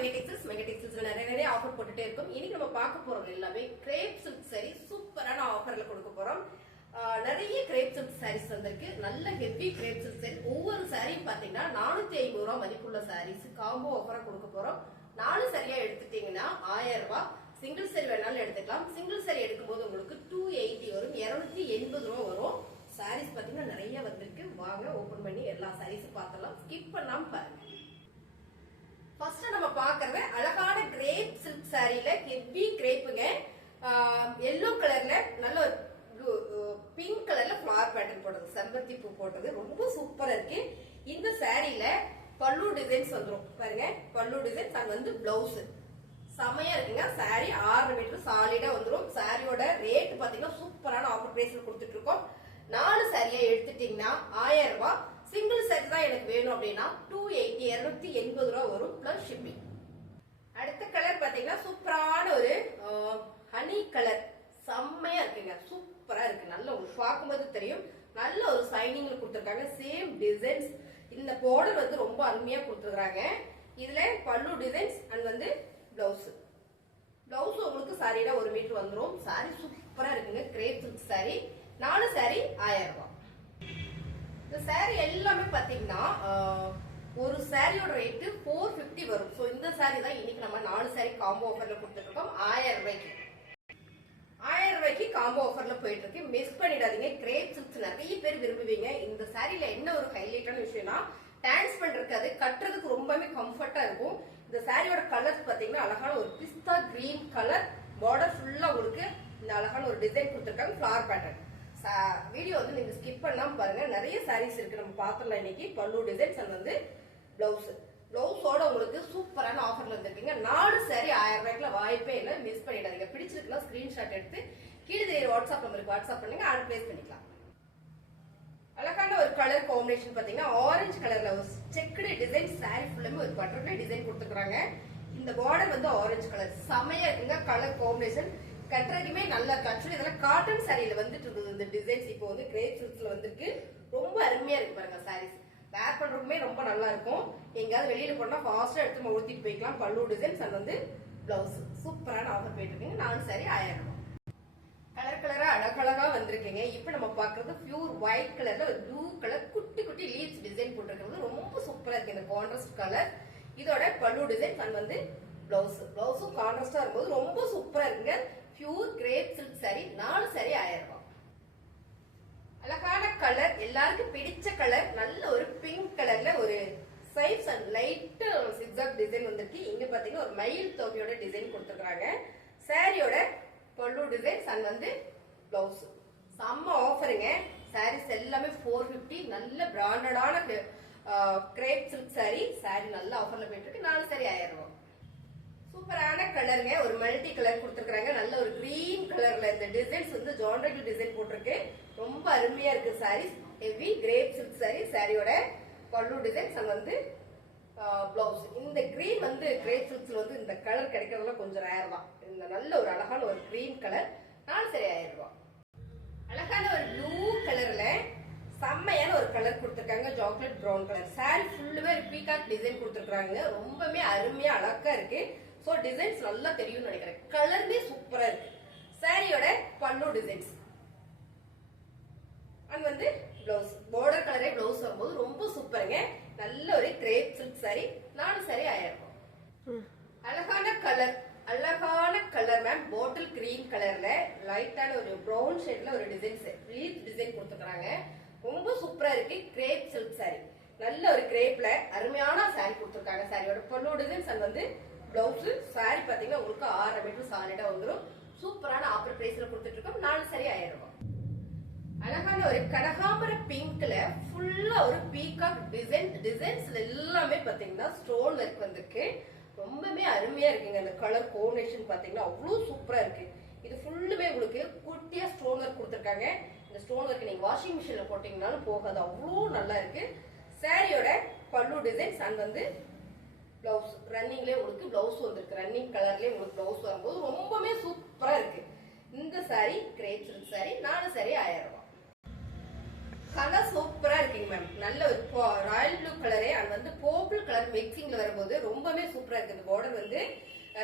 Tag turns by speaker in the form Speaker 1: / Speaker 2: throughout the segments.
Speaker 1: மெகடெக்ஸஸ் மெகடெக்ஸஸ் நிறைய நிறைய ஆஃபர் போட்டுட்டே இருக்கும். இன்னைக்கு நம்ம பார்க்க போறது எல்லாமே கிரேப் சில்க் சரி சூப்பரான ஆஃபர்ல கொடுக்க போறோம். நிறைய கிரேப் சில்க் சாரீஸ் வந்திருக்கு. நல்ல ஹெவி கிரேப் சில்க் சாரி ஒவ்வொரு சாரியும் பாத்தீங்கன்னா நானூத்தி ஐம்பது ரூபா மதிப்புள்ள சாரீஸ் காம்போ ஆஃபரா கொடுக்க போறோம். நாலு சரியா எடுத்துட்டீங்கன்னா ஆயிரம் ரூபாய் சிங்கிள் சரி வேணாலும் எடுத்துக்கலாம். சிங்கிள் சரி எடுக்கும்போது உங்களுக்கு டூ எயிட்டி வரும். இருநூத்தி எண்பது ரூபா வரும். சாரீஸ் பாத்தீங்கன்னா நிறைய வந்திருக்கு. வாங்க ஓபன் பண்ணி எல்லா சாரீஸும் பார்த்தலாம் ஸ்கிப் பண்ணாம பாருங்க ஃபர்ஸ்ட் நம்ம பாக்குறது அழகான கிரேப் சில்க் சாரியில ஹெவி கிரேப்புங்க. எல்லோ கலர்ல நல்ல பிங்க் கலர்ல ஃபிளவர் பேட்டர்ன் போட்டது. செம்பருத்தி பூ போட்டது. ரொம்ப சூப்பரா இருக்கு. இந்த சாரியில பல்லு டிசைன்ஸ் வந்துரும். பாருங்க பல்லு டிசைன்ஸ் அங்க வந்து பிளவுஸ் செமையா இருக்குங்க. சாரி ஆறு மீட்டர் சாலிடா வந்துடும் சாரியோட ரேட் பாத்தீங்கன்னா சூப்பரான ஆஃபர் பிரைஸ்ல கொடுத்துட்டு இருக்கோம் நாலு சாரியா எடுத்துட்டீங்கன்னா ஆயிரம் ரூபாய். சிங்கிள் சாரி தான் எனக்கு வேணும் அப்படின்னா டூ எயிட்டி இருநூத்தி எண்பது ரூபா வரும் பிளஸ் ஷிப்பிங் அடுத்த கலர் பாத்தீங்கன்னா சூப்பரான ஒரு ஹனி கலர் செம்மையா இருக்குங்க. சூப்பரா இருக்கு. நல்ல உங்களுக்கு பார்க்கும்போது தெரியும். நல்ல ஒரு சைனிங்ல கொடுத்துருக்காங்க. சேம் டிசைன்ஸ் இந்த பார்டர் வந்து ரொம்ப அருமையா கொடுத்துருக்காங்க இதுல பல்லு டிசைன்ஸ் அண்ட் வந்து பிளவுஸ் பிளவுஸ் உங்களுக்கு சாரியில ஒரு மீட்டர் வந்துடும் சாரி சூப்பரா இருக்குங்க. கிரேப் சாரி நாலு சாரி ஆயிரம் ரூபாய். இந்த சாரி எல்லாமே பாத்தீங்கன்னா சாரியோட ரேட்டு ஃபோர் ஃபிஃப்டி வரும். ஸோ இந்த சாரி தான் இன்னைக்கு நம்ம நாலு சாரி காம்போ ஆஃபரில் கொடுத்துருக்கோம் ஆயிரம் ரூபாய்க்கு. ஆயிரம் ரூபாய்க்கு காம்போ ஆஃபர்ல போயிட்டு இருக்கு மிஸ் பண்ணிடாதீங்க. கிரேப் சில்க்ஸ் நிறைய பேர் விரும்புவீங்க. இந்த சாரில என்ன ஒரு ஹைலைட்டான விஷயம்னா டான்ஸ் இருக்காது கட்டுறதுக்கு ரொம்பவே கம்ஃபர்ட்டா இருக்கும். இந்த சாரியோட கலர்ஸ் பாத்தீங்கன்னா அழகான ஒரு பிஸ்தா கிரீன் கலர் பார்டர் ஃபுல்லா உங்களுக்கு இந்த அழகான ஒரு டிசைன் கொடுத்துருக்காங்க. ஃபிளவர் பேட்டர்ன் வீடியோ வந்து நீங்க ஸ்கிப் பண்ணாம பாருங்க. நிறைய சாரீஸ் இருக்கு. நம்ம பாத்திரலாம் இன்னைக்கு. பல்லு டிசைன்ஸ் வந்து பிளவுஸ் பிளவுஸோட உங்களுக்கு சூப்பரான ஆஃபர்ல வந்துருக்கீங்க. நாலு சாரி ஆயிரம் ரூபாய்க்குல வாய்ப்பே இல்லை. மிஸ் பண்ணிடாதீங்க. பிடிச்சிருக்குன்னா ஸ்கிரீன்ஷாட் எடுத்து கீழே தெரியுற வாட்ஸ்அப் நம்பருக்கு வாட்ஸ்அப் பண்ணுங்க. ஆர்டர் பிளேஸ் பண்ணிக்கலாம். அழகான ஒரு கலர் காம்பினேஷன் பாத்தீங்கன்னா ஆரஞ்சு கலர்ல ஒரு செக்குடு டிசைன் சாரி ஃபுல்லுமே ஒரு பட்டர்ஃபிளை டிசைன் கொடுத்துருக்காங்க இந்த பார்டர் வந்து ஆரஞ்சு கலர் செமையா இருக்குங்க கலர் காம்பினேஷன் கட்டுறதுக்குமே நல்லா இருக்கு? ஆக்சுவலி இதெல்லாம் காட்டன் சாரியில வந்துட்டு இருக்குது இந்த டிசைன்ஸ் இப்போ வந்து கிரேப் சில்க்ஸ்ல வந்திருக்கு. ரொம்ப அருமையா இருக்கு பாருங்க சாரீஸ் வேர் பண்றதுக்குமே ரொம்ப நல்லா இருக்கும். எங்கேயாவது வெளியில போனா ஃபாஸ்டா எடுத்து நம்ம ஊற்றிட்டு போய்க்கலாம். பல்லு டிசைன்ஸ் அண்ட் வந்து பிளவுஸ் சூப்பரான ஆஃபர் போயிட்டு இருக்குங்க நாலு சரி ஆயிரம் கலர் கலரா அழகழகா வந்திருக்கீங்க. இப்போ நம்ம பாக்குறது பியூர் ஒயிட் கலர்ல ஒரு ப்ளூ கலர் குட்டி குட்டி லீவ்ஸ் டிசைன் போட்டிருக்கிறது. ரொம்ப சூப்பரா இருக்கு இந்த கான்ட்ராஸ்ட் கலர் இதோட பல்லு டிசைன் அண்ட் வந்து பிளவுஸ் பிளவுஸும் கான்ட்ராஸ்டா இருக்கும்போது ரொம்ப சூப்பரா இருக்குங்க. பியூர் கிரேப் சில்க் சாரி நாலு சாரி ஆயிரம் ரூபாய் அழகான கலர் எல்லாருக்கும் பிடிச்ச கலர் நல்ல ஒரு size and light zigzag design வந்திருக்கு. இங்க பாத்தீங்கன்னா ஒரு மயில் தொகையோட டிசைன் கொடுத்துருக்காங்க. சாரியோட பல்லு டிசைன்ஸ் அண்ட் வந்து பிளவுஸ் செம்ம ஆஃபருங்க சாரீஸ் எல்லாமே ஃபோர் ஃபிஃப்டி நல்ல பிராண்டடான கிரேப் சில்க் சாரி சாரி நல்ல ஆஃபர்ல போயிட்டு இருக்கு நாலு சாரி ஆயிரம் ரூபாய். சூப்பரான கலருங்க ஒரு மல்டி கலர் கொடுத்துருக்காங்க நல்ல ஒரு கிரீன் கலர்ல இந்த டிசைன்ஸ் வந்து ஜான்ரெகல் டிசைன் போட்டிருக்கு. ரொம்ப அருமையா இருக்கு saris heavy crepe silk sari சாரியோட பல்லு டிசைன்ஸ் அண்ட் வந்து பிளவுஸ் இந்த கிரீன் வந்து கிரேப் சில்க்ஸ்ல வந்து இந்த கலர் கிடைக்கிறதுலாம் கொஞ்சம் ரேர் தான். இந்த நல்ல ஒரு அழகான ஒரு கிரீன் கலர் நாலு சரி ஆயிரம் ரூபா அழகான ஒரு ப்ளூ கலர்ல செம்மையான ஒரு கலர் கொடுத்துருக்காங்க சாக்லேட் ப்ரௌன் கலர் சாரி ஃபுல்லுமே ஒரு பீகாக் டிசைன் கொடுத்துருக்காங்க ரொம்பவே அருமையா அழகா இருக்கு. ஸோ டிசைன்ஸ் நல்லா தெரியும்னு நினைக்கிறேன். கலருமே சூப்பரா இருக்கு. சாரியோட பல்லு டிசைன்ஸ் அண்ட் வந்து பிளவுஸ் பார்டர் கலரே பிளவுஸ் வரும்போது ரொம்ப சூப்பருங்க. நல்ல ஒரு கிரேப் சில்க் சாரி நாலு சாரி ஆயிரம். ரூபாய். அழகான கலர் அழகான கலர் மேம் பாட்டில் கிரீன் கலர்ல லைட்டான ஒரு ப்ரௌன் ஷேட்ல ஒரு டிசைன் லீப் டிசைன் கொடுத்துருக்காங்க. ரொம்ப சூப்பரா இருக்கு கிரேப் சில்க் சாரி நல்ல ஒரு கிரேப்ல அருமையான சாரி கொடுத்துருக்காங்க. சாரியோட பொண்ணு டிசைன்ஸ் அண்ட் வந்து பிளவுஸ் சாரி பாத்தீங்கன்னா உங்களுக்கு ஆறு மீட்டர் சாலிடா வந்துடும் சூப்பரான ஆஃபர் பிரைஸ்ல கொடுத்துட்டு இருக்கோம். நாலு சாரி ஆயிரம். அழகான ஒரு கனகாம்பர பிங்க்ல ஃபுல்லா ஒரு பீகாக் டிசைன் டிசைன்ஸ்ல எல்லாமே பாத்தீங்கன்னா ஸ்டோன் ஒர்க் வந்திருக்கு. ரொம்பவே அருமையா இருக்குங்க. அந்த கலர் கோம்பினேஷன் பாத்தீங்கன்னா அவ்வளவு சூப்பரா இருக்கு. இது ஃபுல்லுமே உங்களுக்கு குட்டியா ஸ்டோன் ஒர்க் கொடுத்துருக்காங்க. இந்த ஸ்டோன் ஒர்க் நீங்க வாஷிங் மிஷின்ல போட்டீங்கனாலும் போகாது. அவ்வளோ நல்லா இருக்கு. சாரியோட பல்லு டிசைன்ஸ் அண்ட் வந்து பிளவுஸ் ரன்னிங்லேயே உங்களுக்கு பிளவுஸ் வந்திருக்கு. ரன்னிங் கலர்லயே உங்களுக்கு பிளவுஸ் வரும்போது ரொம்பவே சூப்பரா இருக்கு. இந்த சாரி கிரேப் சில்க் சாரி நாலு சாரி ஆயிரம் ரூபாய். கலர் சூப்பரா இருக்குங்க மேம் நல்ல ஒரு ராயல் ப்ளூ கலரே அது வந்து பர்பிள் கலர் மிக்சிங்ல வரும்போது ரொம்பவே சூப்பரா இருக்கு. இந்த பார்டர் வந்து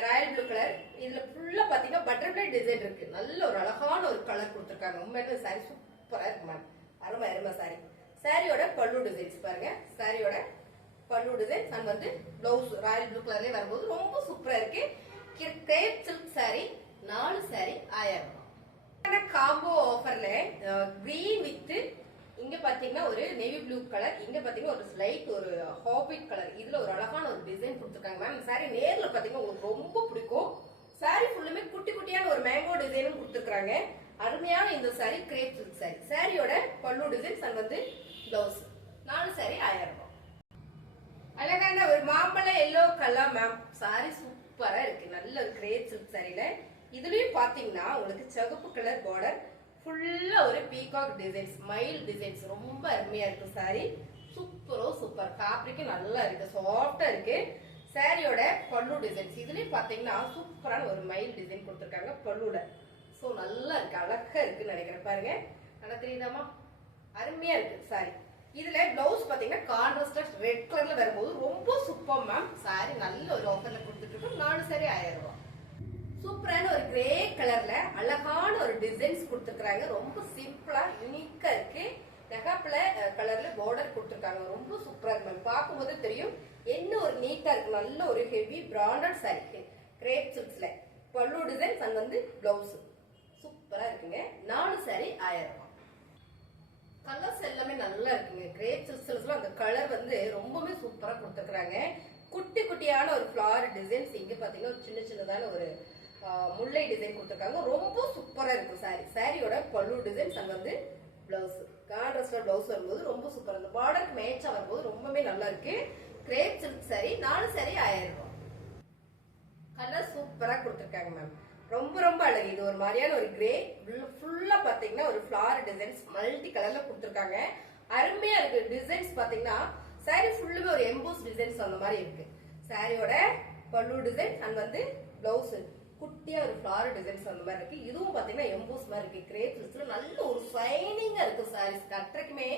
Speaker 1: ராயல் ப்ளூ கலர் இதுல ஃபுல்லா பாத்தீங்கன்னா பட்டர்ஃபிளை டிசைன் இருக்கு. நல்ல ஒரு அழகான ஒரு கலர் கொடுத்துருக்காங்க. உண்மையிலே சாரி சூப்பரா இருக்கு மேம் அருமை அருமை சாரி சாரியோட பல்லு டிசைன்ஸ் பாருங்க. சாரியோட பல்லு டிசைன்ஸ் அண்ட் வந்து பிளவுஸ் ராயல் ப்ளூ கலர்லேயே வரும்போது ரொம்ப சூப்பரா இருக்கு. கிரேப் சில்க் சாரி நாலு சாரி ஆயிரம் காம்போ ஆஃபர்ல கிரீன் வித் இங்க பாத்தீங்கன்னா ஒரு நேவி ப்ளூ கலர் இங்க பாத்தீங்கன்னா ஒரு ஸ்லைட் ஒரு ஹாபிட் கலர் இதுல ஒரு அழகான ஒரு டிசைன் கொடுத்துருக்காங்க மேம் சாரி நேர்ல பாத்தீங்கன்னா உங்களுக்கு ரொம்ப பிடிக்கும். சாரி ஃபுல்லுமே குட்டி குட்டியான ஒரு மேங்கோ டிசைனும் கொடுத்துருக்காங்க அருமையான இந்த சாரி கிரேப் சில்க் சாரி சாரியோட பல்லு டிசைன்ஸ் அண்ட் வந்து பிளவுஸ் நாலு சாரி ஆயிரம் ரூபாய். அழகான ஒரு மாம்பழ எல்லோ கலர் மேம் சாரி சூப்பரா இருக்கு. நல்ல ஒரு கிரேப் சில்க் சாரியில இதுலயும் பாத்தீங்கன்னா உங்களுக்கு சிவப்பு கலர் பார்டர் ஃபுல்லா ஒரு பீகாக் டிசைன்ஸ் மயில் டிசைன்ஸ் ரொம்ப அருமையா இருக்கு சாரி சூப்பரோ சூப்பர் ஃபேப்ரிக்கும் நல்லா இருக்கு. சாஃப்டா இருக்கு. சாரியோட பல்லு டிசைன்ஸ் இதுலயும் பாத்தீங்கன்னா சூப்பரான ஒரு மயில் டிசைன் கொடுத்துருக்காங்க பல்லுல. சோ நல்லா இருக்கு. அழகா இருக்குன்னு நினைக்கிறேன். பாருங்க. நல்லா தெரியுதாமா அருமையா இருக்கு சாரி இதுல பிளவுஸ் பாத்தீங்கன்னா கான்ட்ராஸ்டா ரெட் கலர்ல வரும்போது ரொம்ப சூப்பர் மேம் சாரி நல்ல ஒரு ஆஃபர்ல கொடுத்துட்டு இருக்கோம் நாலு சாரி ஆயிரம் ரூபாய். சூப்பரான ஒரு கிரே கலர்ல அழகான ஒரு டிசைன்ஸ் கொடுத்துருக்காங்க ரொம்ப சிம்பிளா யூனிக்கா இருக்கு. நெகாப்ல கலர்ல பார்டர் கொடுத்துருக்காங்க. ரொம்ப சூப்பரா இருக்கு மேம் பார்க்கும்போது தெரியும். என்ன ஒரு நீட்டா இருக்கு. நல்ல ஒரு ஹெவி பிராண்டட் சாரி கிரேப் சில்க்ஸ்ல பல்லு டிசைன்ஸ் அண்ட் வந்து பிளவுஸ் சூப்பரா இருக்குங்க. நாலு சாரி ஆயிரம். ரூபாய் கலர்ஸ் எல்லாமே நல்லா இருக்குங்க. கிரேப் சில்க்ஸ்ல அந்த கலர் வந்து ரொம்பவே சூப்பரா கொடுத்துருக்காங்க குட்டி குட்டியான ஒரு ஃபிளவர் டிசைன்ஸ் இங்க பாத்தீங்கன்னா ஒரு சின்ன சின்னதான ஒரு முல்லை டிசைன் கொடுத்துருக்காங்க. ரொம்ப சூப்பரா இருக்கும் சாரி சாரியோட பல்லு டிசைன்ஸ் அங்க வந்து பிளவுஸ் கான்ட்ராஸ்டா பிளவுஸ் வரும்போது ரொம்ப சூப்பரா இந்த பார்டருக்கு மேட்சா வரும்போது ரொம்பவே நல்லா இருக்கு. கிரேப் சில்க் சாரி நாலு சாரி ஆயிரம் ரூபாய். கலர் சூப்பரா கொடுத்துருக்காங்க மேம் ரொம்ப ரொம்ப அழகு. இது ஒரு மாதிரியான ஒரு கிரே ஃபுல்லா பாத்தீங்கன்னா ஒரு ஃப்ளார் டிசைன்ஸ் மல்டி கலர்ல கொடுத்துருக்காங்க. அருமையா இருக்கு. டிசைன்ஸ் பாத்தீங்கன்னா சாரி ஃபுல்லுமே ஒரு எம்போஸ் டிசைன்ஸ் அந்த மாதிரி இருக்கு. சாரியோட பல்லு டிசைன் அண்ட் வந்து பிளவுஸ் குட்டியா ஒரு ஃபிளவர் டிசைன்ஸ் அந்த மாதிரி இருக்கு. இதுவும் பாத்தீங்கன்னா எம்போஸ் மாதிரி இருக்கு. கிரேப் லிஸ்ட்ல நல்ல ஒரு ஷைனிங்கா இருக்கு சாரீஸ் கட்டுறதுக்குமே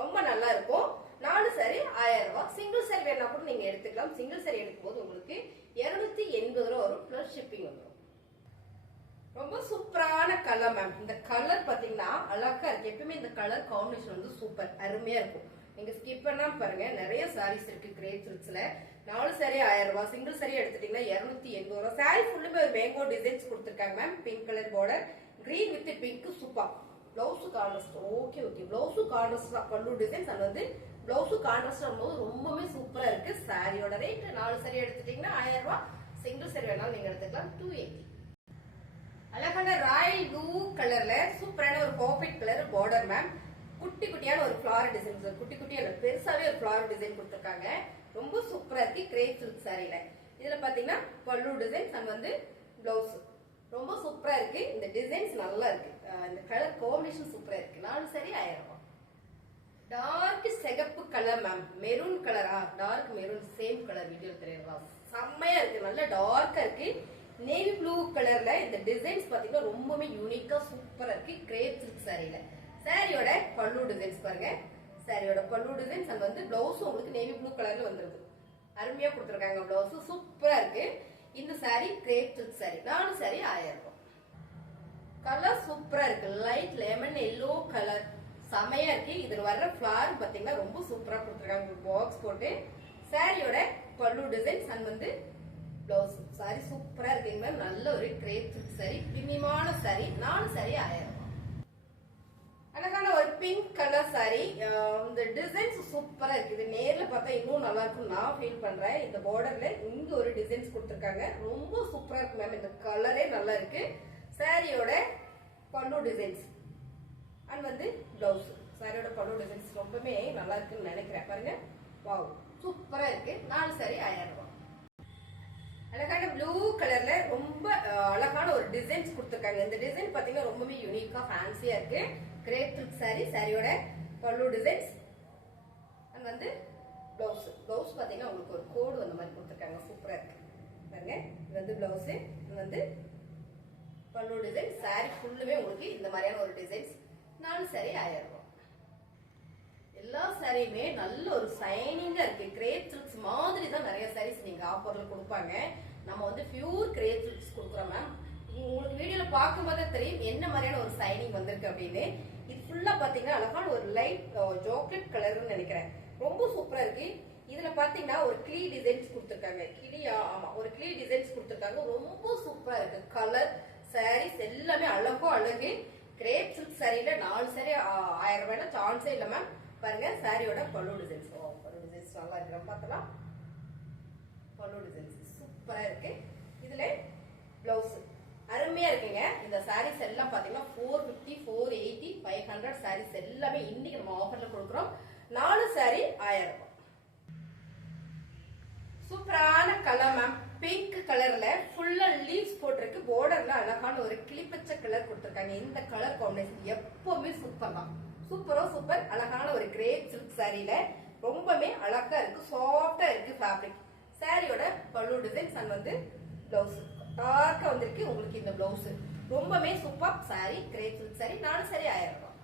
Speaker 1: ரொம்ப நல்லா இருக்கும். நாலு சாரி ஆயிரம் ரூபாய். சிங்கிள் சாரி வேணா கூட நீங்க எடுத்துக்கலாம். சிங்கிள் சாரி எடுக்கும்போது உங்களுக்கு இருநூத்தி எண்பது ரூபா வரும். பிளஸ் ஷிப்பிங் வந்துடும் ரொம்ப சூப்பரான கலர் மேம் இந்த கலர் பாத்தீங்கன்னா அழகா இருக்கு. எப்பயுமே இந்த கலர் காம்பினேஷன் வந்து சூப்பர் அருமையா இருக்கும். நீங்க ஸ்கிப் பண்ணாம பாருங்க. நிறைய சாரீஸ் இருக்கு கிரேப் சில்க்ஸ்ல நாலு சாரி ஆயிரம் ரூபாய். சிங்கிள் சாரி எடுத்துட்டீங்கன்னா இருநூத்தி எண்பது ரூபாய். சாரி ஃபுல்லுமே ஒரு மேங்கோ டிசைன்ஸ் கொடுத்துருக்காங்க ma'am pink colour border green with pink super blouse contrast okay okay blouse contrast தான். பல்லு டிசைன்ஸ் அது வந்து பிளவுஸு கான்ட்ராஸ்ட் வரும்போது ரொம்பவே சூப்பரா இருக்கு. சாரியோட ரேட் நாலு சாரி எடுத்துட்டீங்கன்னா ஆயிரம் ரூபாய். சிங்கிள் சாரி வேணாலும் நீங்க எடுத்துக்கலாம். டூ எயிட்டி அழகான ராயல் ப்ளூ கலர்ல சூப்பரான ஒரு பர்ஃபெக்ட் கலர் பார்டர் மேம் குட்டி குட்டியான ஒரு ஃபிளவர் டிசைன் குட்டி குட்டியான பெருசாவே ஒரு ஃபிளவர் டிசைன் கொடுத்துருக்காங்க. ரொம்ப சூப்பரா இருக்கு கிரேப் சில்க் சாரியில இதுல பாத்தீங்கன்னா பல்லு டிசைன்ஸ் அண்ட் வந்து பிளவுஸ் ரொம்ப சூப்பரா இருக்கு. இந்த டிசைன்ஸ் நல்லா இருக்கு. இந்த கலர் காம்பினேஷன் சூப்பரா இருக்கு. நாலு சரி ஆயிரம் ரூபாய். டார்க் சிகப்பு கலர் மேம் மெரூன் கலரா dark maroon same colour video தெரியலாம் செம்மையா இருக்கு. நல்ல டார்க்கா இருக்கு. நேவி ப்ளூ கலர்ல இந்த டிசைன்ஸ் பாத்தீங்கன்னா ரொம்பவே யூனிக்கா சூப்பரா இருக்கு. கிரேப் சில்க் சாரியில சாரியோட பல்லு டிசைன்ஸ் பாருங்க. சாரியோட பல்லு டிசைன்ஸ் அங்க வந்து பிளவுஸ் உங்களுக்கு நேவி ப்ளூ கலர்ல வந்துருது அருமையா கொடுத்துருக்காங்க பிளவுஸ் சூப்பரா இருக்கு. இந்த சாரி கிரேப் சில்க் சாரி நாலு சாரி ஆயிரம் ரூபாய் கலர் சூப்பரா இருக்கு. லைட் லெமன் எல்லோ கலர் செமையா இருக்கு. இதுல வர்ற ஃபிளார் பாத்தீங்கன்னா ரொம்ப சூப்பரா கொடுத்துருக்காங்க. பாக்ஸ் போட்டு சாரியோட பல்லு டிசைன்ஸ் அண்ட் வந்து பிளவுஸ் சாரி சூப்பரா இருக்குங்க நல்ல ஒரு கிரேப் சில்க் சாரி பிரிமியமான சாரி நாலு சாரி ஆயிரம். அழகான ஒரு பிங்க் கலர் சாரி இந்த டிசைன்ஸ் சூப்பரா இருக்கு. இது நேர்ல பார்த்தா இன்னும் நல்லா இருக்கும் நான் ஃபீல் பண்றேன். இந்த பார்டர்ல இங்க ஒரு டிசைன்ஸ் கொடுத்துருக்காங்க. ரொம்ப சூப்பரா இருக்கு மேம் இந்த கலரே நல்லா இருக்கு. சாரியோட பல்லு டிசைன்ஸ் அண்ட் வந்து பிளவுஸ் சாரியோட பல்லு டிசைன்ஸ் ரொம்பவே நல்லா இருக்குன்னு நினைக்கிறேன். பாருங்க. வாவ் சூப்பரா இருக்கு. நாலு சாரி ஆயிரம் ரூபாய். அழகான ப்ளூ கலர்ல ரொம்ப அழகா ஒரு டிசைன்ஸ் கொடுத்துருக்காங்க. இந்த டிசைன் பாத்தீங்கன்னா ரொம்பவே யூனிக்கா ஃபேன்சியா இருக்கு. கிரேப் சில்க் சாரி சாரியோட பல்லு டிசைன்ஸ் அண்ட் வந்து பிளவுஸ் பிளவுஸ் பாத்தீங்கன்னா உங்களுக்கு ஒரு கோடு அந்த மாதிரி கொடுத்துருக்காங்க. சூப்பரா இருக்கு. பாருங்க. இது வந்து பிளவுஸ் இது வந்து பல்லு டிசைன் சாரி ஃபுல்லுமே உங்களுக்கு இந்த மாதிரியான ஒரு டிசைன்ஸ் நாலு சாரி ஆயிரம் ரூபாய். எல்லா சாரியுமே நல்ல ஒரு சைனிங்கா இருக்கு. கிரேப் சில்க்ஸ் மாதிரி தான் நிறைய சாரீஸ் நீங்க ஆஃபர்ல கொடுப்பாங்க. நம்ம வந்து பியூர் கிரேப் சில்க்ஸ் கொடுக்குறோம் மேம் உங்களுக்கு வீடியோல பார்க்கும்போது தெரியும் என்ன மாதிரியான ஒரு சைனிங் வந்திருக்கு அப்படின்னு. இது ஃபுல்லா பாத்தீங்கன்னா அழகான ஒரு லைட் சாக்லேட் கலர்னு நினைக்கிறேன். ரொம்ப சூப்பரா இருக்கு. இதுல பாத்தீங்கன்னா ஒரு கிளி டிசைன்ஸ் கொடுத்துருக்காங்க. கிளியா ஆமா ஒரு கிளி டிசைன்ஸ் கொடுத்துருக்காங்க. ரொம்ப சூப்பரா இருக்கு. கலர் சாரீஸ் எல்லாமே அழகோ அழகு. கிரேப் சில்க் சாரீல நாலு சாரி ஆயிரம் ரூபாய்ல சான்ஸே இல்ல மேம் பாருங்க சாரியோட பல்லு டிசைன்ஸ் பல்லு டிசைன்ஸ் நல்லா இருக்கு. பார்த்தலாம். பல்லு டிசைன்ஸ் சூப்பரா இருக்கு. இதுல பிளவுஸ் அருமையா இருக்குங்க. இந்த சாரீஸ் எல்லாம் பாத்தீங்கன்னா four fifty four eighty five hundred saris எல்லாமே இன்னைக்கு நம்ம ஆஃபர்ல கொடுக்குறோம். நாலு சாரி ஆயிரம். ரூபாய் சூப்பரான கலர் மேம் பிங்க் கலர்ல ஃபுல்லா லீவ்ஸ் போட்டிருக்கு. பார்டர்ல அழகான ஒரு கிளிப்பச்சை கலர் கொடுத்துருக்காங்க. இந்த கலர் காம்பினேஷன் எப்பவுமே சூப்பர் தான். சூப்பரோ சூப்பர் அழகான ஒரு கிரேப் சில்க் சாரியில ரொம்பவே அழகா இருக்கு. சாஃப்டா இருக்கு ஃபேப்ரிக் சாரியோட பல்லு டிசைன்ஸ் அண்ட் வந்து பிளவுஸ் டார்க்காக வந்திருக்கு. உங்களுக்கு இந்த பிளவுஸ் ரொம்பவே super sari crepe silk sari நாலு சாரி ஆயிரம் ரூபாய்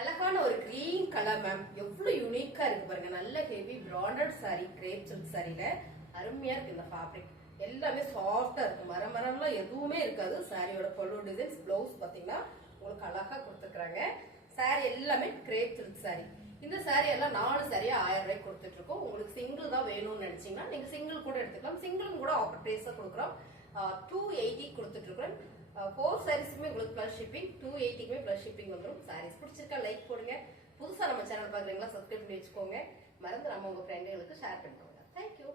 Speaker 1: அழகான ஒரு கிரீன் கலர் மேம் எவ்வளவு யூனிக்கா இருக்கு பாருங்க. நல்ல heavy branded sari crepe silk சாரியில அருமையா இருக்கு இந்த ஃபேப்ரிக் எல்லாமே சாஃப்டா இருக்கு மரம் மரம்லாம் எதுவுமே இருக்காது. சாரியோட பல்லு டிசைன்ஸ் பிளவுஸ் பாத்தீங்கன்னா உங்களுக்கு அழகா கொடுத்துருக்காங்க சாரி எல்லாமே கிரேப் சில்க் சாரி இந்த சாரி எல்லாம் நாலு சாரியா ஆயிரம் ரூபாய்க்கு கொடுத்துட்டு இருக்கோம் உங்களுக்கு சிங்கிள் தான் வேணும்னு நினைச்சீங்கன்னா நீங்க சிங்கிள் கூட எடுத்துக்கலாம். சிங்கிளும் கூட ஆஃபர் பிரைஸ் கொடுக்குறோம். டூ எயிட்டி கொடுத்துட்டு இருக்கிறோம் ஃபோர் சாரீஸுமே உங்களுக்கு ப்ளஸ் ஷிப்பிங் டூ எயிட்டிக்குமே ப்ளஸ் ஷிப்பிங் வந்துடும் சாரீஸ் பிடிச்சிருக்கா லைக் போடுங்க. புதுசாக நம்ம சேனல் பார்க்குறீங்களா சப்ஸ்கிரைப் பண்ணி வச்சுக்கோங்க. மறந்து நம்ம உங்கள் ஃப்ரெண்டுகளுக்கு ஷேர் பண்ணிக்கோங்க. தேங்க்யூ